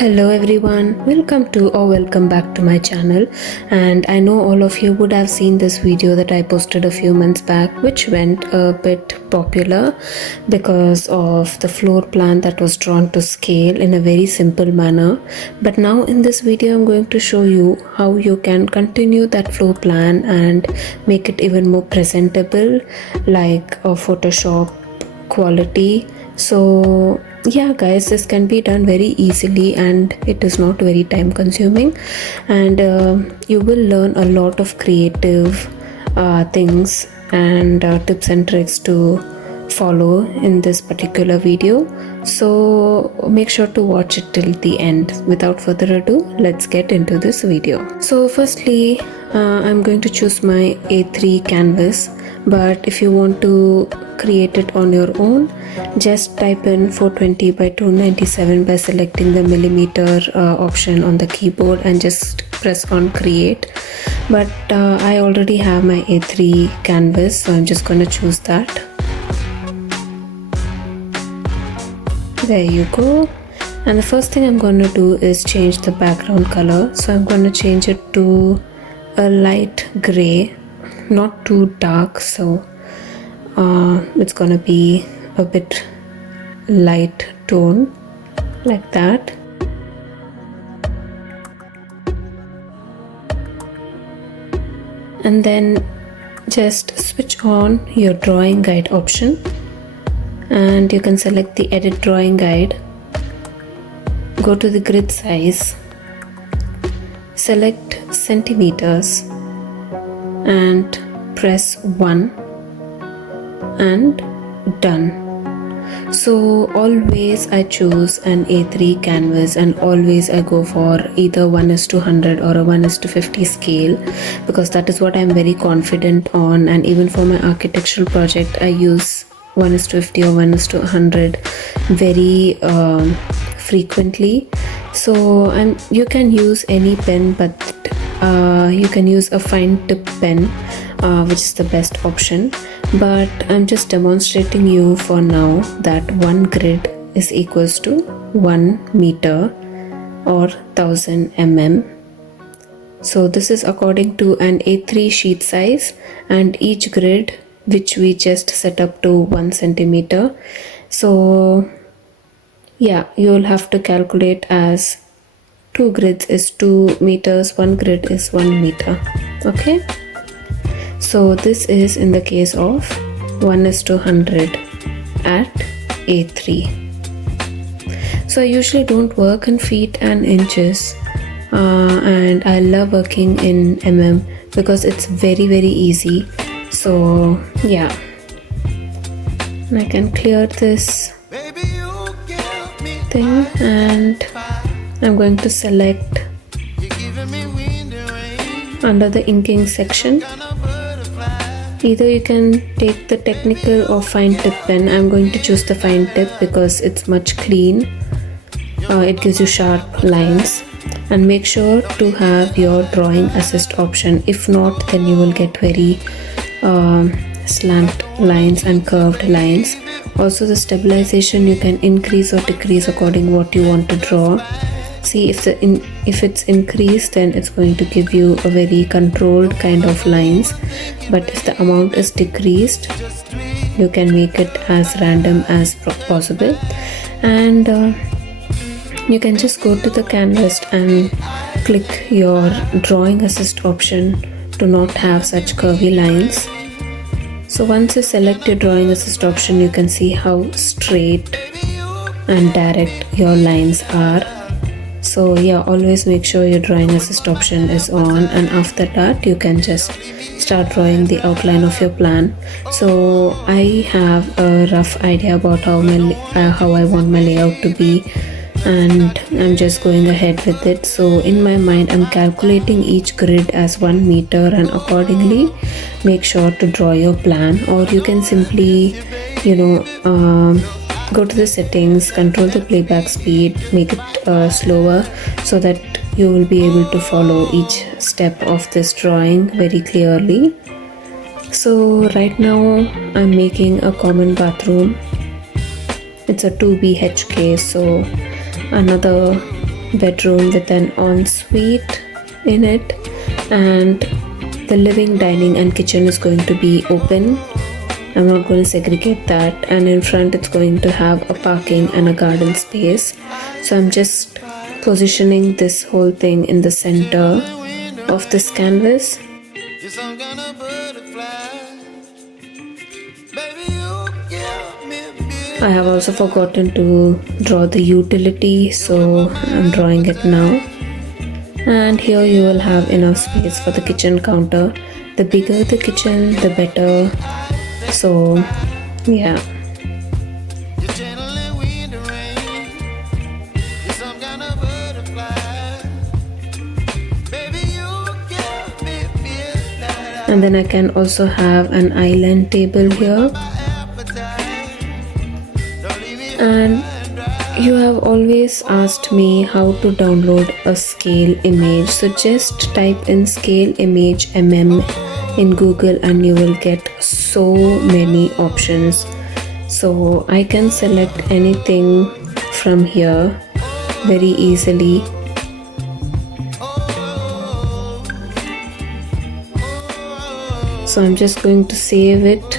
Hello everyone, welcome back to my channel. And I know all of you would have seen this video that I posted a few months back, which went a bit popular because of the floor plan that was drawn to scale in a very simple manner. But now in this video I'm going to show you how you can continue that floor plan and make it even more presentable, like a Photoshop quality. So yeah guys, this can be done very easily and it is not very time consuming, and you will learn a lot of creative things and tips and tricks to follow in this particular video. So make sure to watch it till the end. Without further ado, let's get into this video. So firstly, I'm going to choose my A3 canvas, but if you want to create it on your own, just type in 420 by 297 by selecting the millimeter option on the keyboard and just press on create. But I already have my A3 canvas, so I'm just going to choose that. There you go. And the first thing I'm going to do is change the background color. So I'm going to change it to a light gray, not too dark, so it's gonna be a bit light tone like that. And then just switch on your drawing guide option and you can select the edit drawing guide. Go to the grid size, select centimeters and press 1 and done. So always I choose an A3 canvas and always I go for either 1:100 or a 1:50 scale, because that is what I'm very confident on, and even for my architectural project I use 1:50 or 1:100 very frequently. So you can use any pen, but you can use a fine tip pen, which is the best option. But I'm just demonstrating you for now that one grid is equals to 1 meter or 1000 mm. So this is according to an A3 sheet size, and each grid which we just set up to 1 centimeter. So yeah, you'll have to calculate as 2 grids is 2 meters, 1 grid is 1 meter. Okay, so this is in the case of 1:100 at A3. So I usually don't work in feet and inches, and I love working in mm because it's very easy. So yeah, and I can clear this thing and I'm going to select under the inking section. Either you can take the technical or fine tip pen. I'm going to choose the fine tip because it's much clean. It gives you sharp lines, and make sure to have your drawing assist option. If not, then you will get very slant lines and curved lines. Also the stabilization you can increase or decrease according what you want to draw. See, if it's increased, then it's going to give you a very controlled kind of lines, but if the amount is decreased, you can make it as random as possible. And you can just go to the canvas and click your drawing assist option to not have such curvy lines. So once you select your drawing assist option, you can see how straight and direct your lines are. So yeah, always make sure your drawing assist option is on, and after that you can just start drawing the outline of your plan. So I have a rough idea about how I want my layout to be, and I'm just going ahead with it. So in my mind I'm calculating each grid as 1 meter, and accordingly make sure to draw your plan. Or you can simply go to the settings, control the playback speed, make it slower, so that you will be able to follow each step of this drawing very clearly. So right now I'm making a common bathroom. It's a 2 BHK, so another bedroom with an ensuite in it, and the living, dining and kitchen is going to be open. I'm not going to segregate that, and in front it's going to have a parking and a garden space. So I'm just positioning this whole thing in the center of this canvas. I have also forgotten to draw the utility, so I'm drawing it now. And here you will have enough space for the kitchen counter. The bigger the kitchen, the better. So yeah. And then I can also have an island table here. And you have always asked me how to download a scale image. So just type in scale image in Google and you will get so many options. So I can select anything from here very easily. So I'm just going to save it,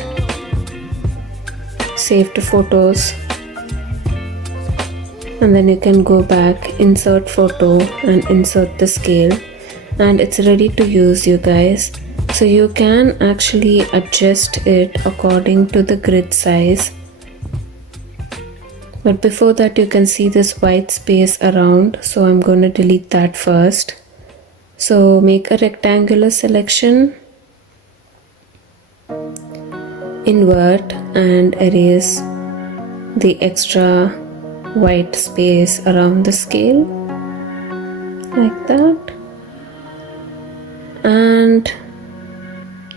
save to photos, and then you can go back, insert photo and insert the scale, and it's ready to use, you guys. So you can actually adjust it according to the grid size. But before that, you can see this white space around, so I'm going to delete that first. So make a rectangular selection, invert and erase the extra white space around the scale like that, and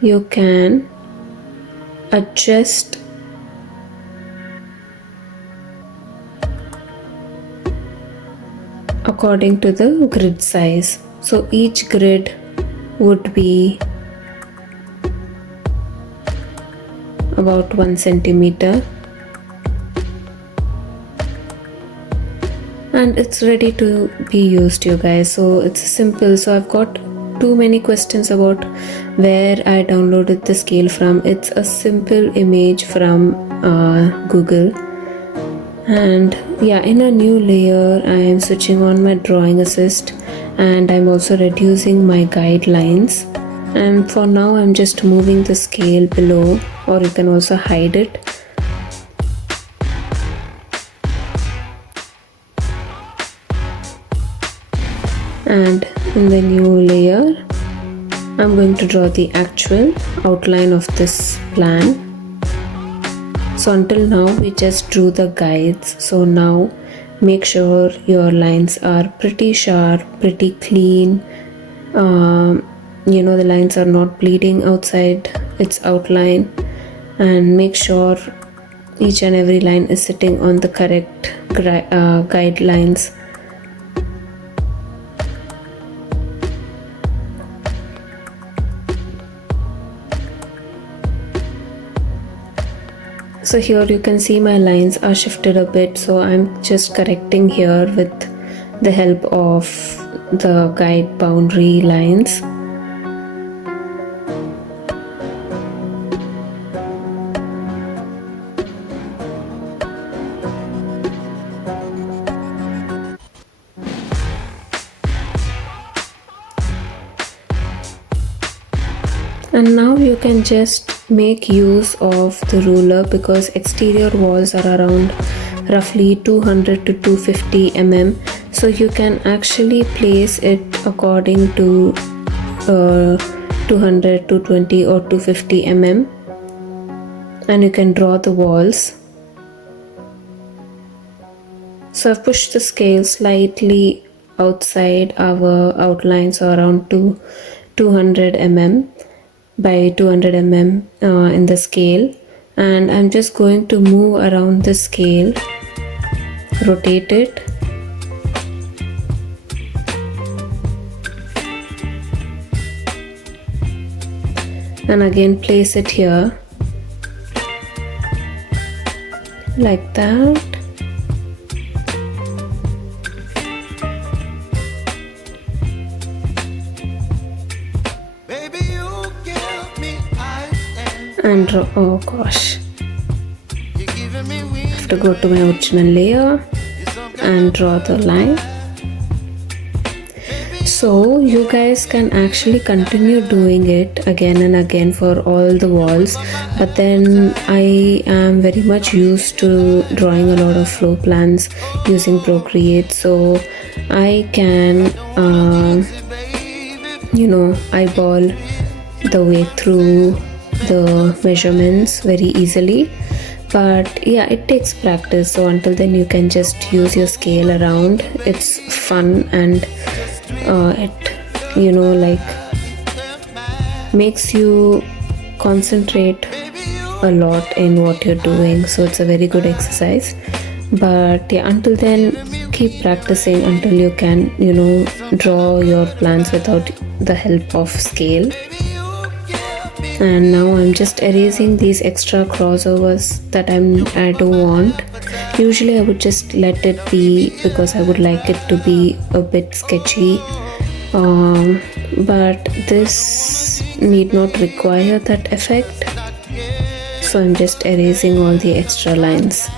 you can adjust according to the grid size. So each grid would be about 1 centimeter, and it's ready to be used, you guys. So it's simple. So I've got too many questions about where I downloaded the scale from. It's a simple image from Google. And yeah, in a new layer I am switching on my drawing assist, and I'm also reducing my guidelines. And for now I'm just moving the scale below, or you can also hide it. And in the new layer I'm going to draw the actual outline of this plan. So until now we just drew the guides. So now make sure your lines are pretty sharp, pretty clean. You know, the lines are not bleeding outside its outline, and make sure each and every line is sitting on the correct guidelines. So here you can see my lines are shifted a bit, so I'm just correcting here with the help of the guide boundary lines. And now you can just make use of the ruler, because exterior walls are around roughly 200 to 250 mm. So you can actually place it according to 200, 220 or 250 mm, and you can draw the walls. So I've pushed the scale slightly outside our outline, so around 200 mm by 200 mm in the scale, and I'm just going to move around the scale, rotate it, and again place it here like that. draw. Oh gosh, I have to go to my original layer and draw the line. So you guys can actually continue doing it again and again for all the walls, but then I am very much used to drawing a lot of floor plans using Procreate, so I can eyeball the way through the measurements very easily. But yeah, it takes practice, so until then you can just use your scale around. It's fun, and it makes you concentrate a lot in what you're doing, so it's a very good exercise. But yeah, until then, keep practicing until you can draw your plans without the help of scale. And now I'm just erasing these extra crossovers that I don't want. Usually I would just let it be because I would like it to be a bit sketchy, but this need not require that effect, so I'm just erasing all the extra lines.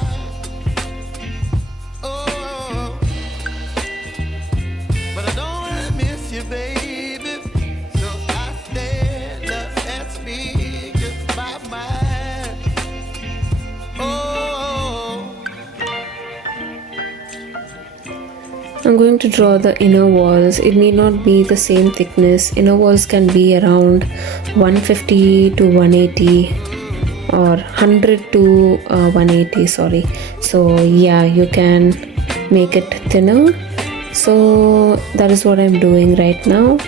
I'm going to draw the inner walls. It need not be the same thickness. Inner walls can be around 150 to 180 or 100 to 180, sorry. So yeah, you can make it thinner. So that is what I'm doing right now.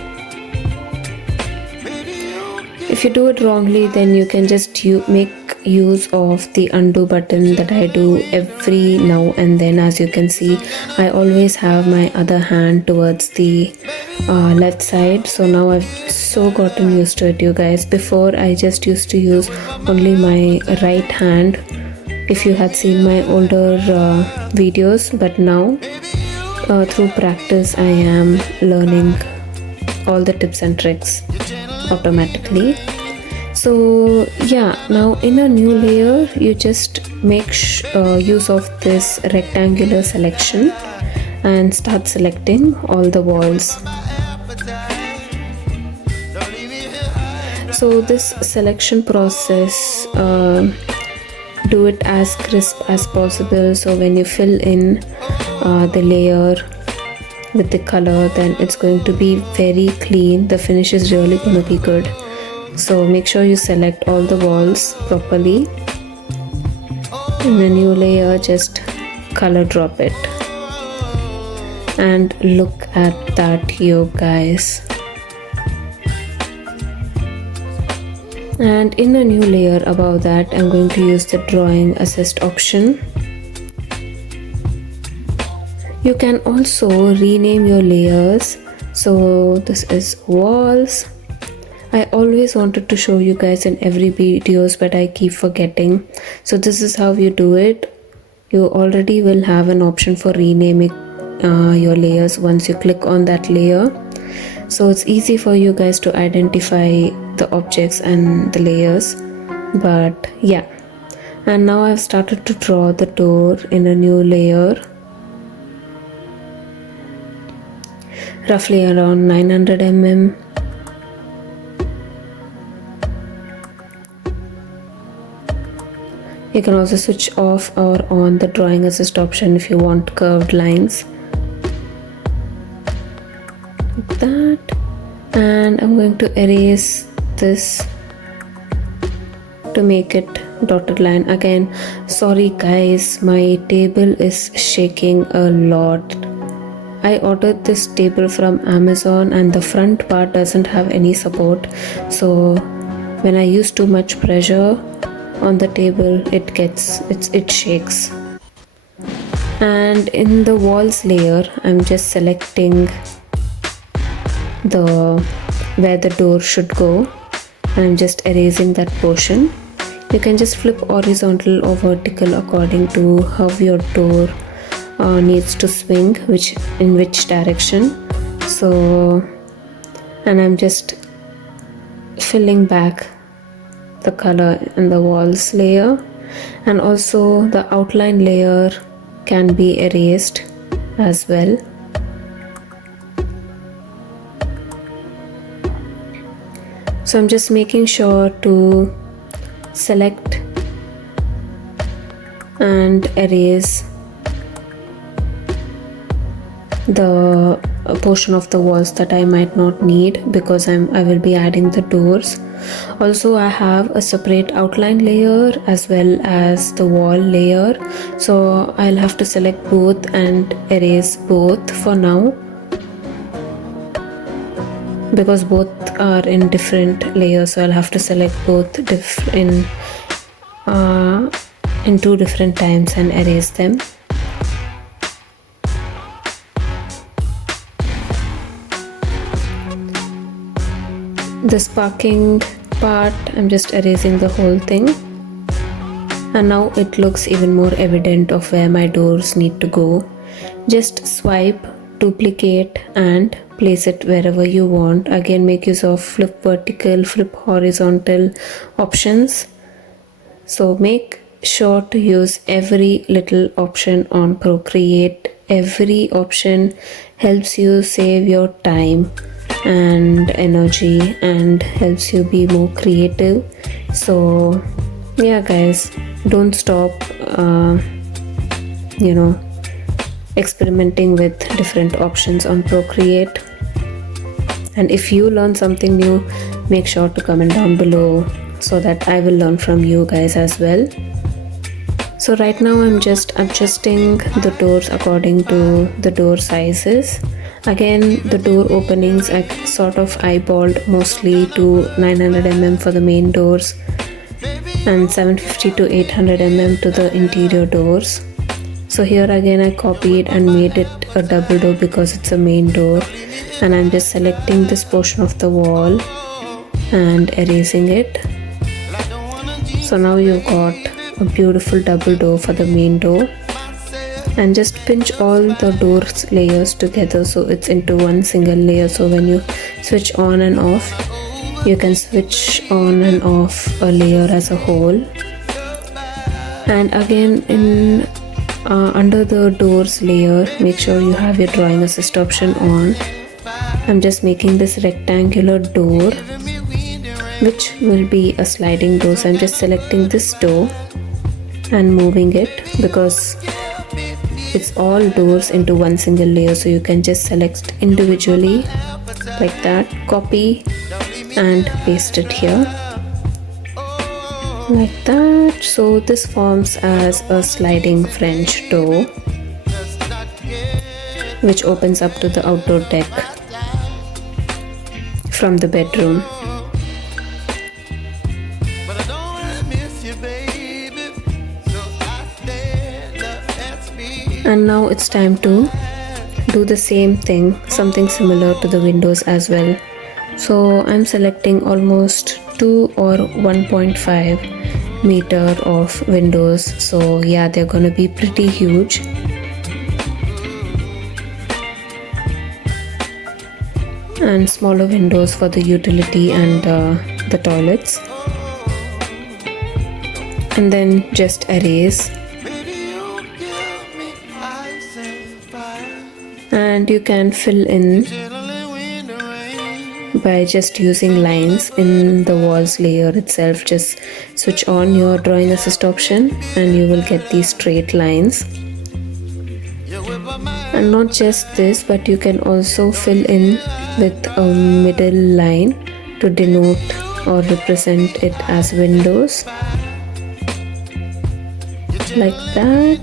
If you do it wrongly, then you can just make use of the undo button that I do every now and then. As you can see, I always have my other hand towards the left side, so now I've so gotten used to it, you guys. Before I just used to use only my right hand, if you had seen my older videos, but now through practice I am learning all the tips and tricks automatically. So yeah, now in a new layer you just make use of this rectangular selection and start selecting all the walls. So this selection process, do it as crisp as possible, so when you fill in the layer with the color, then it's going to be very clean. The finish is really going to be good. So make sure you select all the walls properly. In a new layer, just color drop it. And look at that, you guys. And in a new layer above that, I'm going to use the drawing assist option. You can also rename your layers. So this is walls. I always wanted to show you guys in every videos, but I keep forgetting. So this is how you do it. You already will have an option for renaming your layers once you click on that layer. So it's easy for you guys to identify the objects and the layers. But yeah, and now I've started to draw the door in a new layer, roughly around 900 mm. You can also switch off or on the drawing assist option if you want curved lines. Like that. And I'm going to erase this to make it dotted line. Again, sorry guys, my table is shaking a lot. I ordered this table from Amazon and the front part doesn't have any support. So when I use too much pressure on the table, it shakes. And in the walls layer, I'm just selecting where the door should go. I'm just erasing that portion. You can just flip horizontal or vertical according to how your door needs to swing, in which direction. So, and I'm just filling back the color in the walls layer, and also the outline layer can be erased as well. So I'm just making sure to select and erase the portion of the walls that I might not need, because I will be adding the doors. Also, I have a separate outline layer as well as the wall layer, so I'll have to select both and erase both for now, because both are in different layers. So I'll have to select both in 2 different times and erase them. The sparking part, I'm just erasing the whole thing, and now it looks even more evident of where my doors need to go. Just swipe, duplicate and place it wherever you want. Again, make use of flip vertical, flip horizontal options. So make sure to use every little option on Procreate. Every option helps you save your time and energy and helps you be more creative. So yeah guys, don't stop experimenting with different options on Procreate. And if you learn something new, make sure to comment down below so that I will learn from you guys as well. So right now I'm just adjusting the doors according to the door sizes. Again, the door openings I sort of eyeballed mostly to 900 mm for the main doors and 750 to 800 mm to the interior doors. So here again I copied and made it a double door because it's a main door, and I'm just selecting this portion of the wall and erasing it. So now you've got a beautiful double door for the main door, and just pinch all the doors layers together so it's into one single layer. So when you switch on and off, you can switch on and off a layer as a whole. And again, in under the doors layer, make sure you have your drawing assist option on. I'm just making this rectangular door which will be a sliding door. So I'm just selecting this door and moving it because it's all doors into one single layer, so you can just select individually like that, copy and paste it here like that. So this forms as a sliding French door which opens up to the outdoor deck from the bedroom. And now it's time to do the same thing, something similar to the windows as well. So I'm selecting almost 2 or 1.5 meter of windows. So yeah, they're gonna be pretty huge. And smaller windows for the utility and the toilets. And then just erase. And you can fill in by just using lines in the walls layer itself. Just switch on your drawing assist option and you will get these straight lines. And not just this, but you can also fill in with a middle line to denote or represent it as windows like that.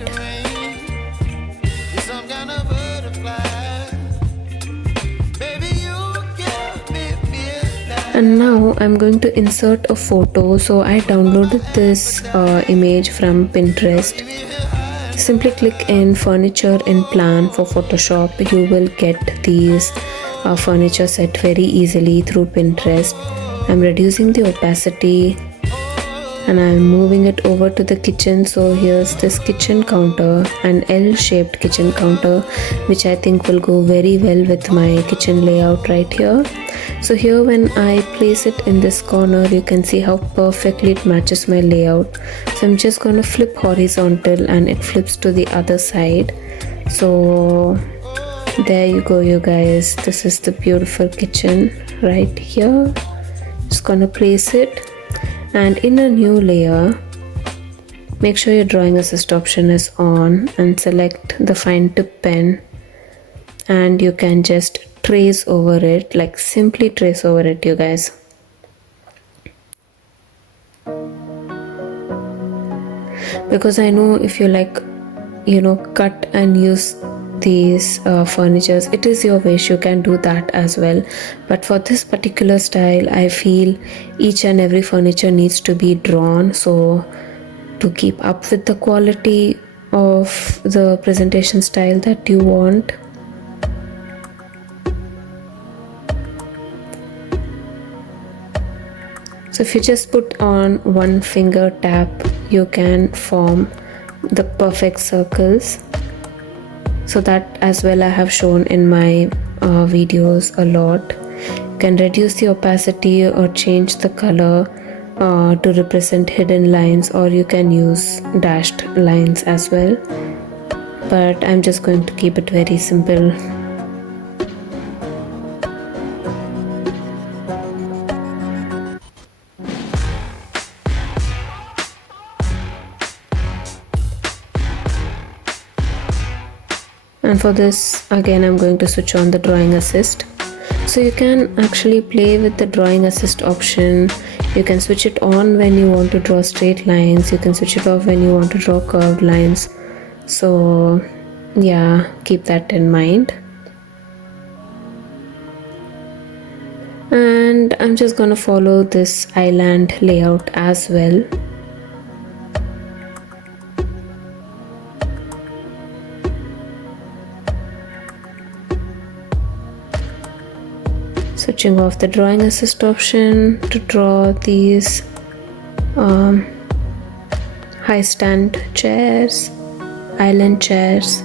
And now I'm going to insert a photo. So I downloaded this image from Pinterest. Simply click in furniture in plan for Photoshop. You will get these furniture set very easily through Pinterest. I'm reducing the opacity and I'm moving it over to the kitchen. So here's this kitchen counter, an L-shaped kitchen counter, which I think will go very well with my kitchen layout right here. So here when I place it in this corner, you can see how perfectly it matches my layout. So I'm just going to flip horizontal and it flips to the other side. So there you go, you guys. This is the beautiful kitchen right here. Just gonna place it, and in a new layer, make sure your drawing assist option is on and select the fine tip pen, and you can just trace over it, like simply trace over it, you guys. Because I know if you like, cut and use these furnitures, it is your wish, you can do that as well. But for this particular style, I feel each and every furniture needs to be drawn, so to keep up with the quality of the presentation style that you want. So if you just put on one finger tap, you can form the perfect circles. So that as well I have shown in my videos a lot. You can reduce the opacity or change the color to represent hidden lines, or you can use dashed lines as well. But I'm just going to keep it very simple. And for this, again, I'm going to switch on the drawing assist. So you can actually play with the drawing assist option. You can switch it on when you want to draw straight lines. You can switch it off when you want to draw curved lines. So yeah, keep that in mind. And I'm just going to follow this island layout as well. Switching off the drawing assist option to draw these high stand chairs, island chairs.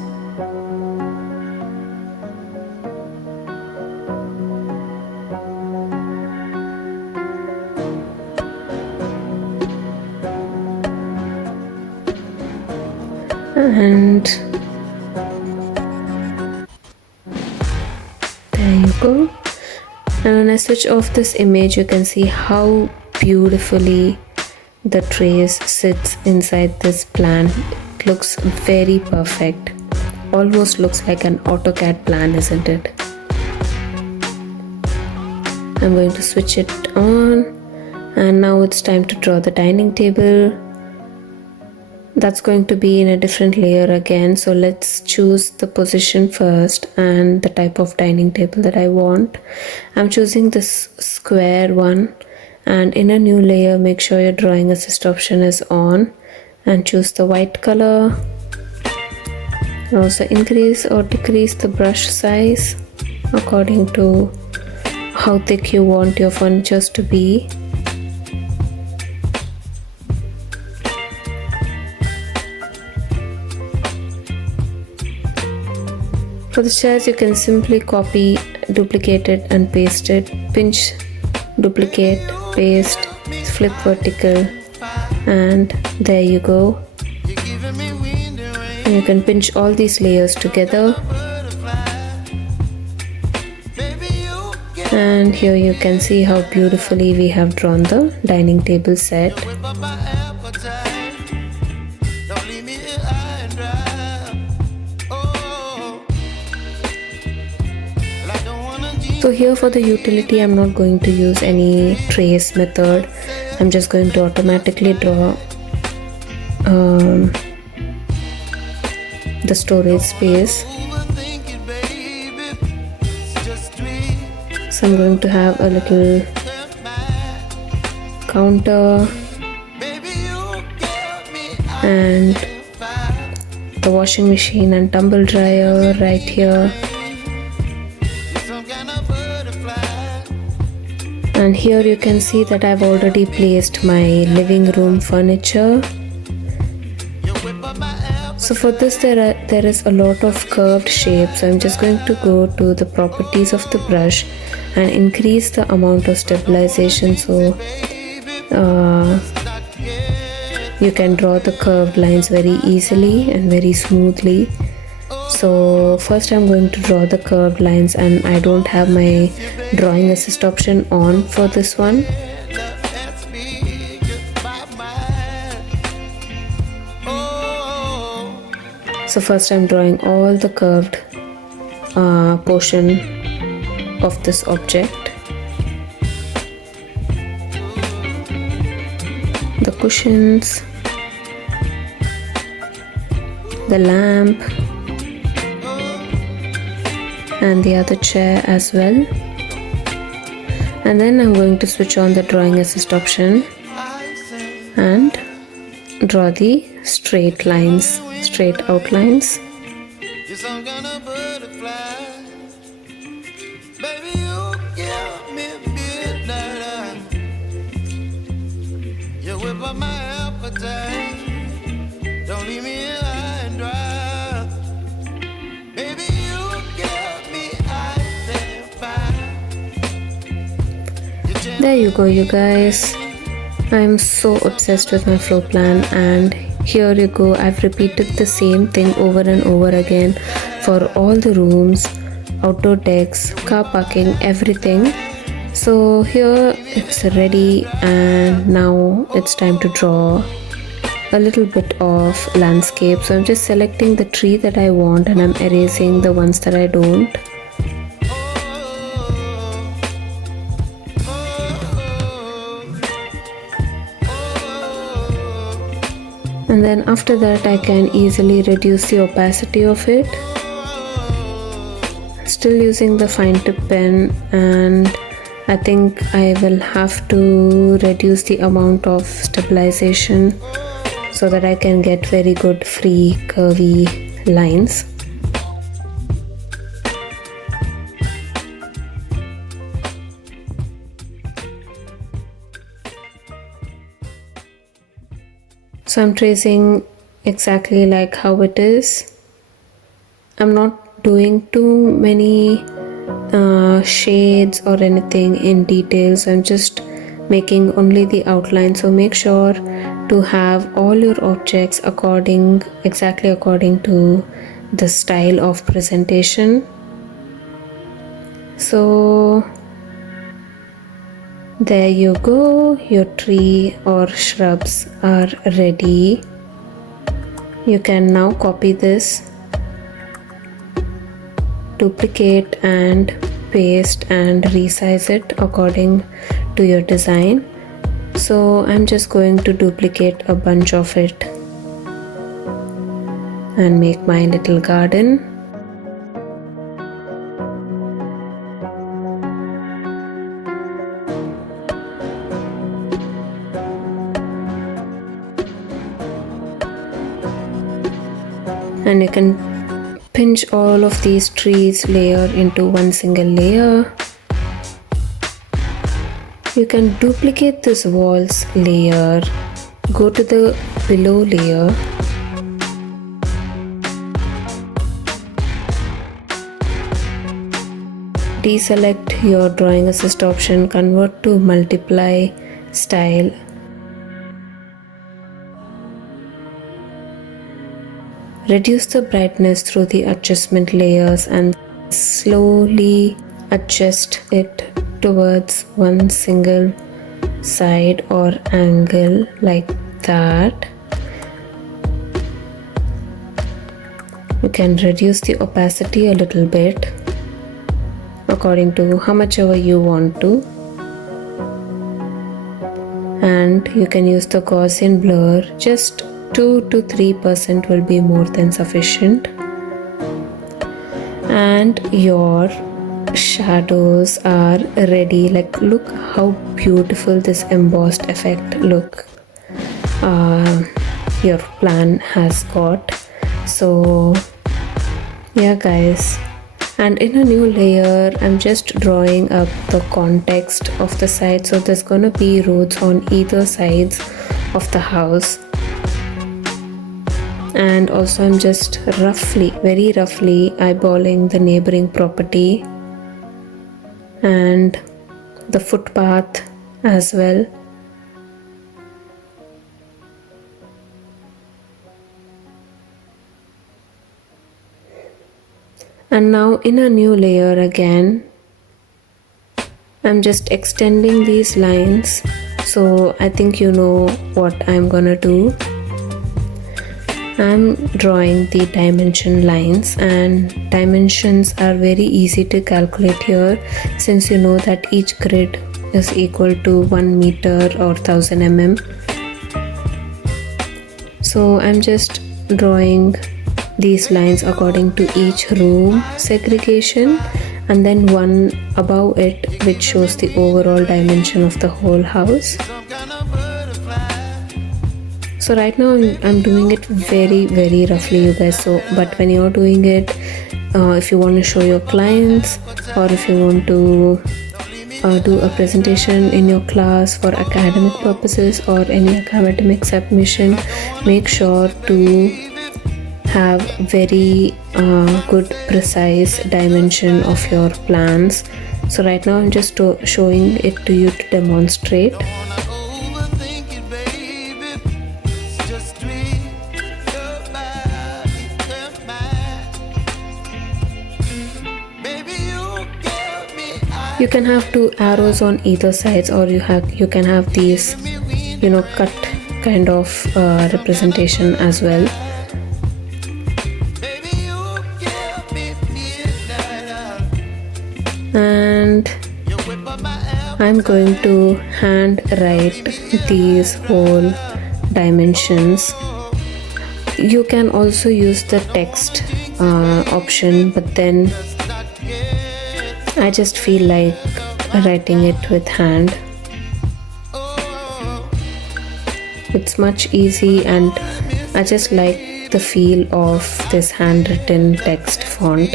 And there you go. And when I switch off this image, you can see how beautifully the trace sits inside this plan. It looks very perfect. Almost looks like an AutoCAD plan, isn't it? I'm going to switch it on, and now it's time to draw the dining table. That's going to be in a different layer again, so let's choose the position first and the type of dining table that I want. I'm choosing this square one, and in a new layer, make sure your drawing assist option is on and choose the white color. Also increase or decrease the brush size according to how thick you want your furniture to be. For the chairs, you can simply copy, duplicate it and paste it. Pinch, duplicate, paste, flip vertical, and there you go. And you can pinch all these layers together. And here you can see how beautifully we have drawn the dining table set. So here for the utility, I'm not going to use any trace method. I'm just going to automatically draw the storage space. So I'm going to have a little counter and the washing machine and tumble dryer right here. And here you can see that I've already placed my living room furniture. So for this there is a lot of curved shapes. So I'm just going to go to the properties of the brush and increase the amount of stabilization so you can draw the curved lines very easily and very smoothly. So first I'm going to draw the curved lines, and I don't have my drawing assist option on for this one. So first I'm drawing all the curved portion of this object. The cushions, the lamp, and the other chair as well. And then I'm going to switch on the drawing assist option and draw the straight lines, straight outlines. There you go, you guys. I'm so obsessed with my floor plan, and here you go. I've repeated the same thing over and over again for all the rooms, outdoor decks, car parking, everything. So here it's ready, and now it's time to draw a little bit of landscape. So I'm just selecting the tree that I want, and I'm erasing the ones that I don't. And then after that I can easily reduce the opacity of it, still using the fine tip pen, and I think I will have to reduce the amount of stabilization so that I can get very good free curvy lines. So I'm tracing exactly like how it is. I'm not doing too many shades or anything in detail, so I'm just making only the outline. So make sure to have all your objects exactly according to the style of presentation. So there you go, your tree or shrubs are ready. You can now copy this, duplicate and paste and resize it according to your design. So I'm just going to duplicate a bunch of it and make my little garden. And you can pinch all of these trees layer into one single layer. You can duplicate this walls layer, go to the below layer, deselect your drawing assist option, convert to multiply style, reduce the brightness through the adjustment layers and slowly adjust it towards one single side or angle like that. You can reduce the opacity a little bit according to how much ever you want to, and you can use the Gaussian blur. Just 2 to 3% will be more than sufficient. And your shadows are ready. Like, look how beautiful this embossed effect look your plan has got. So yeah guys, and in a new layer I'm just drawing up the context of the side. So there's gonna be roads on either sides of the house, and also I'm just very roughly eyeballing the neighboring property and the footpath as well. And now in a new layer again, I'm just extending these lines. So I think you know what I'm gonna do. I'm drawing the dimension lines, and dimensions are very easy to calculate here, since you know that each grid is equal to 1 meter or 1000 mm. So I'm just drawing these lines according to each room segregation, and then one above it which shows the overall dimension of the whole house. So right now I'm doing it very roughly, you guys. So but when you're doing it, if you want to show your clients, or if you want to do a presentation in your class for academic purposes or any academic submission, make sure to have very good precise dimension of your plans. So right now I'm just showing it to you to demonstrate. You can have two arrows on either sides, or you can have these, cut kind of representation as well. And I'm going to hand write these whole dimensions. You can also use the text option, but then I just feel like writing it with hand. It's much easy, and I just like the feel of this handwritten text font.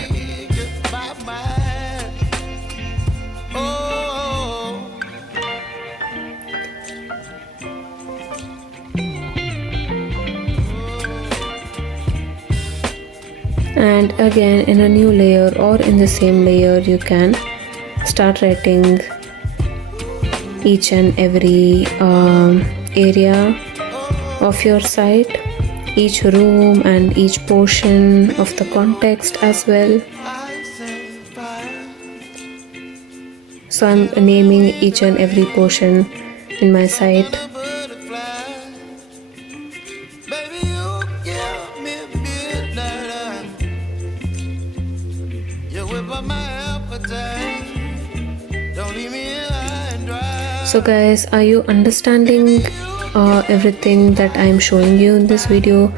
And again, in a new layer or in the same layer, you can start writing each and every area of your site, each room and each portion of the context as well. So I'm naming each and every portion in my site. So guys, are you understanding everything that I am showing you in this video?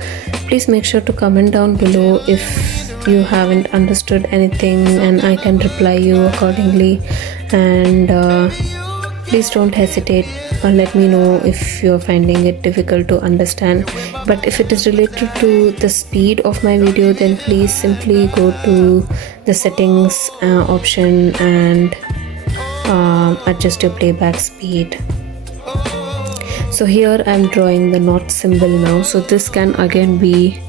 Please make sure to comment down below if you haven't understood anything, and I can reply you accordingly. And please don't hesitate, let me know if you're finding it difficult to understand. But if it is related to the speed of my video, then please simply go to the settings option and adjust your playback speed. So here I'm drawing the knot symbol now. So this can again be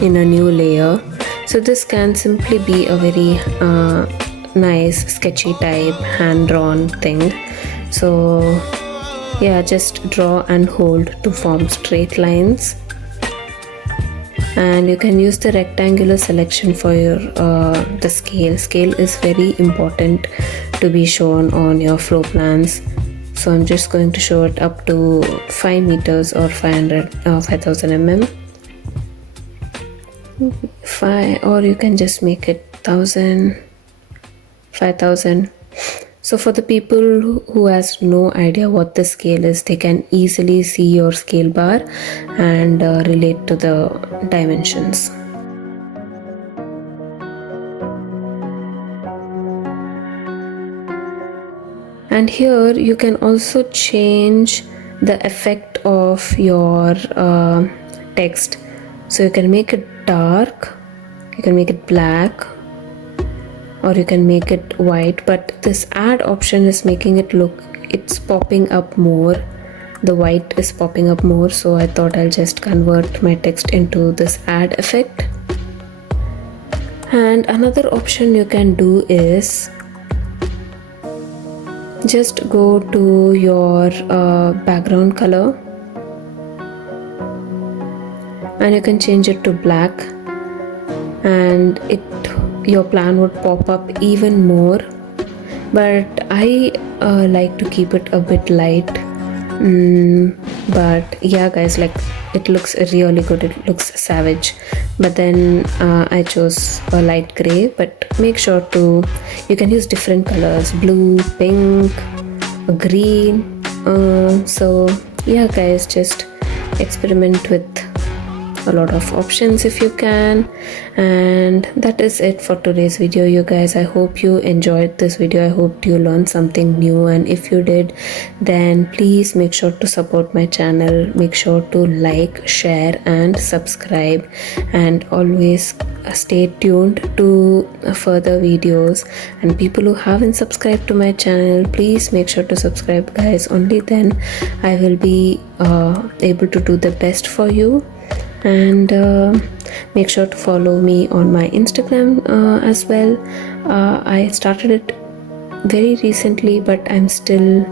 in a new layer. So this can simply be a very nice sketchy type hand-drawn thing. So yeah, just draw and hold to form straight lines. And you can use the rectangular selection for your the scale. Scale is very important to be shown on your floor plans. So I'm just going to show it up to 5 meters or 5000 mm. 5, or you can just make it 1000, 5000. So for the people who has no idea what the scale is, they can easily see your scale bar and relate to the dimensions. And here you can also change the effect of your text. So you can make it dark, you can make it black, or you can make it white. But this add option is making it look, it's popping up more. The white is popping up more. So I thought I'll just convert my text into this add effect. And another option you can do is just go to your background color and you can change it to black, and your plan would pop up even more. But I like to keep it a bit light. But yeah guys, like it looks really good, it looks savage. But then I chose a light gray, but make sure to, you can use different colors, blue, pink, green. So yeah guys, just experiment with a lot of options if you can. And that is it for today's video, you guys. I hope you enjoyed this video. I hope you learned something new, and if you did, then please make sure to support my channel. Make sure to like, share and subscribe, and always stay tuned to further videos. And people who haven't subscribed to my channel, please make sure to subscribe guys. Only then I will be able to do the best for you. And make sure to follow me on my Instagram as well. I started it very recently, but I'm still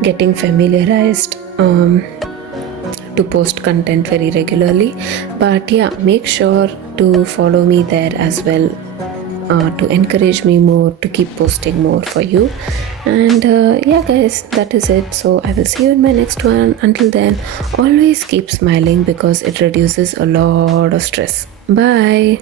getting familiarized to post content very regularly. But yeah, make sure to follow me there as well, to encourage me more to keep posting more for you. And yeah guys, that is it. So I will see you in my next one. Until then, always keep smiling because it reduces a lot of stress. Bye.